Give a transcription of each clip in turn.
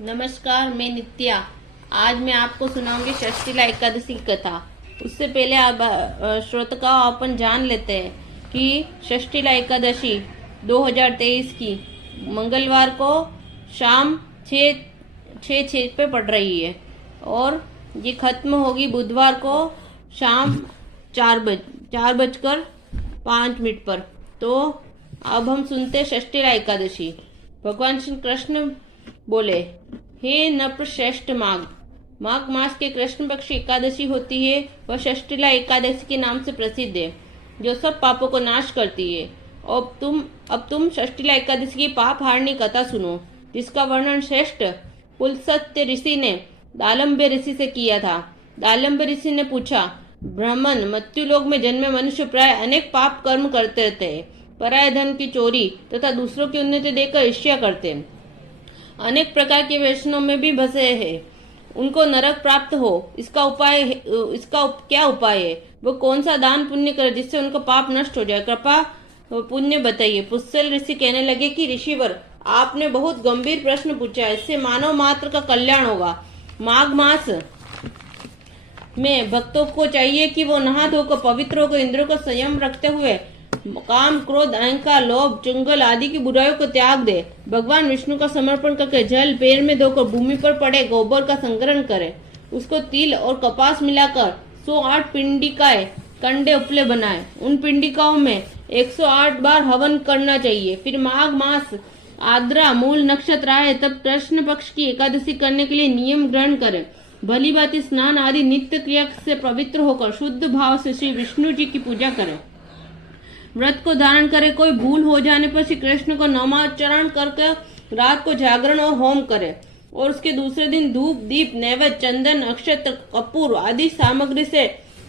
नमस्कार, मैं नित्या। आज मैं आपको सुनाऊंगी षष्ठीला एकादशी की कथा। उससे पहले आप श्रोताओं अपन जान लेते हैं कि षष्ठीला एकादशी 2023 की मंगलवार को शाम 6 पे पड़ रही है और ये खत्म होगी बुधवार को शाम 4:05 पर। तो अब हम सुनते षष्ठीला एकादशी। भगवान श्री कृष्ण बोले, हे नृपश्रेष्ठ माघ मास के कृष्ण पक्ष एकादशी होती है। वह षष्ठीला एकादशी के नाम से प्रसिद्ध है, जो सब पापों को नाश करती है। अब तुम षष्ठीला एकादशी की पाप हारनी कथा सुनो, जिसका वर्णन श्रेष्ठ पुलस्त्य ऋषि ने दालम्ब्य ऋषि से किया था। दालम्ब्य ऋषि ने पूछा, ब्राह्मण मृत्युलोक में जन्मे मनुष्य प्राय अनेक पाप कर्म करते रहते हैं। पराय धन की चोरी तथा दूसरों की उन्नति देखकर ईर्ष्या करते हैं। अनेक प्रकार के व्यसनों में भी फंसे हैं। उनको नरक प्राप्त हो, इसका क्या उपाय है? वो कौन सा दान पुण्य करे जिससे उनका पाप नष्ट हो जाए? कृपा पुण्य बताइए। पुष्यल ऋषि कहने लगे कि ऋषिवर, आपने बहुत गंभीर प्रश्न पूछा है। इससे मानव मात्र का कल्याण होगा। माघ मास में भक्तों को चाहिए कि वो नहा धोकर पवित्र होकर इंद्रियों को संयम रखते हुए काम, क्रोध, अहंकार, लोभ, चुंगल आदि की बुराइयों को त्याग दे। भगवान विष्णु का समर्पण करके जल पैर में धोकर भूमि पर पड़े गोबर का संग्रहण करे। उसको तिल और कपास मिलाकर 108 पिंडिकाएं कंडे उपले बनाए। उन पिंडिकाओं में 108 बार हवन करना चाहिए। फिर माघ मास आद्रा मूल नक्षत्र आए तब कृष्ण पक्ष की एकादशी करने के लिए नियम ग्रहण करें। भली भांति स्नान आदि नित्य क्रिया से पवित्र होकर शुद्ध भाव से श्री विष्णु जी की पूजा करें। व्रत को धारण करे। कोई भूल हो जाने पर श्री कृष्ण को नामोच्चारण करके रात को जागरण और होम करे और उसके दूसरे दिन धूप, दीप, नैवेद्य, चंदन, अक्षत, कपूर आदि सामग्री से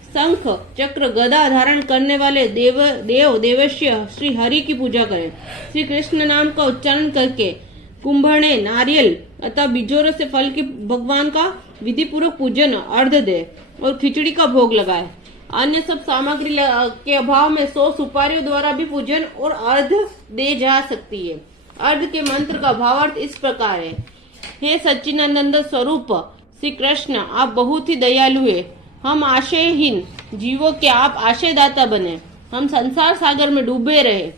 शंख, चक्र, गदा धारण करने वाले देवश्य श्री हरि की पूजा करें। श्री कृष्ण नाम का उच्चारण करके कुंभणे, नारियल अथवा बिजोरों से फल के भगवान का विधि पूर्वक पूजन अर्घ दे और खिचड़ी का भोग लगाए। अन्य सब सामग्री के अभाव में 100 सुपारियों द्वारा भी पूजन और अर्घ दे जा सकती है। अर्घ के मंत्र का भावार्थ इस प्रकार है। हे सच्चिदानंद स्वरूप श्री कृष्ण, आप बहुत ही दयालु है। हम आशयहीन जीवों के आप आशयदाता बने। हम संसार सागर में डूबे रहे।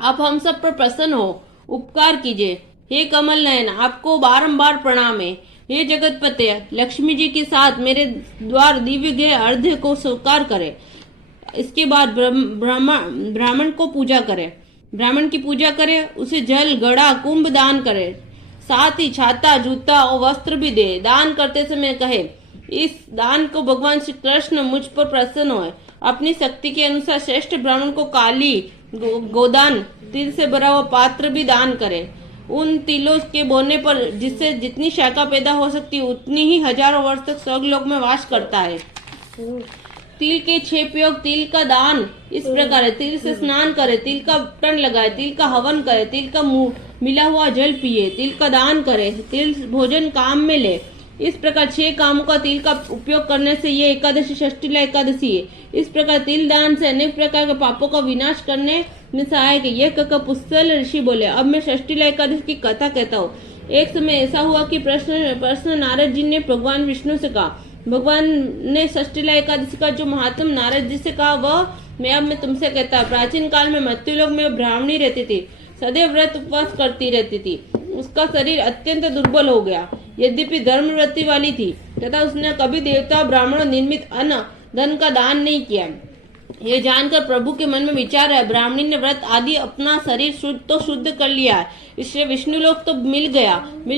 आप हम सब पर प्रसन्न हो, उपकार कीजिए। हे कमल नयन, आपको बारंबार प्रणाम है। हे जगतपते, लक्ष्मी जी के साथ मेरे द्वार दिव्य गृह अर्घ्य को स्वीकार करे। इसके बाद ब्राह्मण को पूजा करे। ब्राह्मण की पूजा करे, उसे जल, घड़ा, कुंभ दान करे। साथ ही छाता, जूता और वस्त्र भी दे। दान करते समय कहे, इस दान को भगवान श्री कृष्ण मुझ पर प्रसन्न हो। अपनी शक्ति के अनुसार श्रेष्ठ ब्राह्मण को काली गोदान तिल से भरा हुआ पात्र भी दान करे। उन तिलों के बोने पर जिससे जितनी शाखा पैदा हो सकती है उतनी ही हजारों वर्ष तक स्वर्गलोक में वास करता है। तिल के 6 प्रयोग। तिल का दान इस प्रकार है। तिल से स्नान करे, तिल का टन लगाए, तिल का हवन करे, तिल का मिला हुआ जल पिए, तिल का दान करे, तिल भोजन काम में ले। इस प्रकार 6 कामों का तिल का उपयोग करने से ये एकादशी षष्ठीला एकादशी है। इस प्रकार तिल दान से अनेक प्रकार के पापों का विनाश करने में सहायक है। यह कहकर पुष्यल ऋषि बोले, अब मैं षष्ठीला एकादशी की कथा कहता हूँ। एक समय ऐसा हुआ कि प्रश्न नारद जी ने भगवान विष्णु से कहा। भगवान ने षष्ठीला एकादशी का जो महात्म नारद जी से कहा वह मैं तुमसे कहता। प्राचीन काल में मृत्युलोक में ब्राह्मणी रहती थी। सदैव व्रत उपवास करती रहती थी। उसका शरीर अत्यंत दुर्बल हो गया। यद्यपि धर्मवृत्ति वाली थी तथा उसने कभी देवता ब्राह्मणों निर्मित अन्न धन का दान नहीं किया। ये जानकर प्रभु के मन में विचार है, ब्राह्मणी ने व्रत आदि अपना शरीर शुद्ध कर लिया है, इसलिए विष्णु लोक तो मिल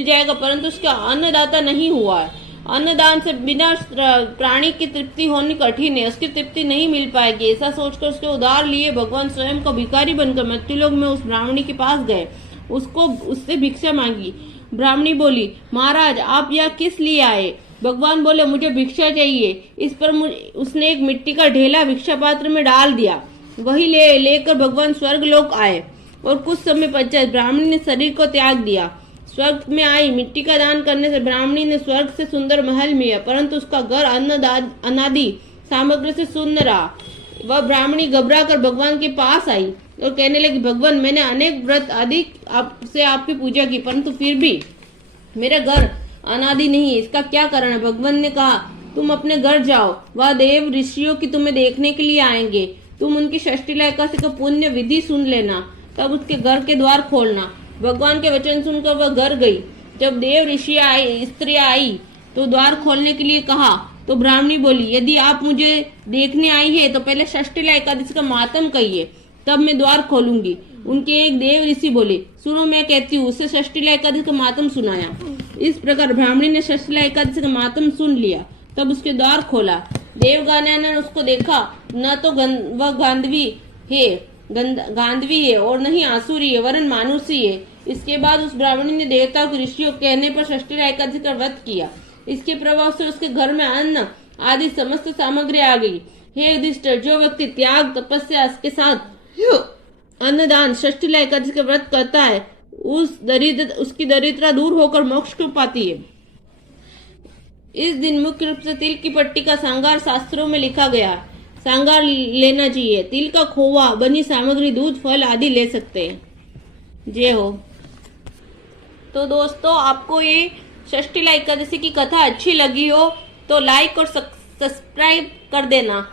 जाएगा, परंतु उसका अन्नदाता नहीं हुआ है। अन्नदान से बिना प्राणी की तृप्ति होनी कठिन है, उसकी तृप्ति नहीं मिल पाएगी। ऐसा सोचकर उसके उधार लिए भगवान स्वयं को भिखारी बनकर मृत्युलोक में उस ब्राह्मणी के पास गए। उससे भिक्षा मांगी। ब्राह्मणी बोली, महाराज आप यह किस लिए आए? भगवान बोले, मुझे भिक्षा चाहिए। इस पर उसने एक मिट्टी का ढेला भिक्षा पात्र में डाल दिया। वही लेकर भगवान स्वर्ग लोक आए और कुछ समय पश्चात ब्राह्मणी ने शरीर को त्याग दिया। स्वर्ग में आई। मिट्टी का दान करने से ब्राह्मणी ने स्वर्ग से सुंदर महल मिला, परंतु उसका घर अनादि सामग्री से शून्य रहा। वह ब्राह्मणी घबरा कर भगवान के पास आई और कहने लगी, भगवान मैंने अनेक व्रत आदि आपसे आपकी पूजा की, परंतु फिर भी मेरा घर अनादि नहीं, इसका क्या कारण है? भगवान ने कहा, तुम अपने घर जाओ, वह देव ऋषियों की तुम्हें देखने के लिए आएंगे। तुम उनकी षष्ठी एकादशी का पुण्य विधि सुन लेना, तब उसके घर के द्वार खोलना। भगवान के वचन सुनकर वह घर गई। जब देव ऋषि आई, स्त्रियां आई तो द्वार खोलने के लिए कहा, तो ब्राह्मणी बोली, यदि आप मुझे देखने आई है तो पहले षष्ठी एकादशी का मातम कहिए, तब मैं द्वार खोलूंगी। उनके एक देव ऋषि बोले, सुनो मैं कहती हूँ। उसे षष्ठी एकादशी का मातम सुनाया। इस प्रकार ब्राह्मणी ने षष्ठी एकादशी का मातम सुन लिया, तब उसके द्वार खोला। देवगान्या ने उसको देखा, न तो वह गांधवी है और नहीं आसुरी है, वरन मानुषी है। इसके बाद उस ब्राह्मणी ने देवताओं के ऋषियों के कहने पर षष्ठी एकादशी का व्रत किया। इसके प्रभाव से उसके घर में अन्न आदि समस्त सामग्री आ गई। हे युधिष्ठिर, जो व्यक्ति त्याग तपस्या के साथ अन्नदान षष्ठी एकादशी का व्रत करता है, उसकी दरिद्रता दूर होकर मोक्ष को पाती है। इस दिन मुख्य रूप से तिल की पट्टी का श्रृंगार शास्त्रों में लिखा गया। श्रृंगार लेना चाहिए। तिल का खोवा, बनी सामग्री, दूध, फल आदि ले सकते हैं। जय हो। तो दोस्तों, आपको ये षष्ठी एकादशी की कथा अच्छी लगी हो तो लाइक और सब्सक्राइब कर देना।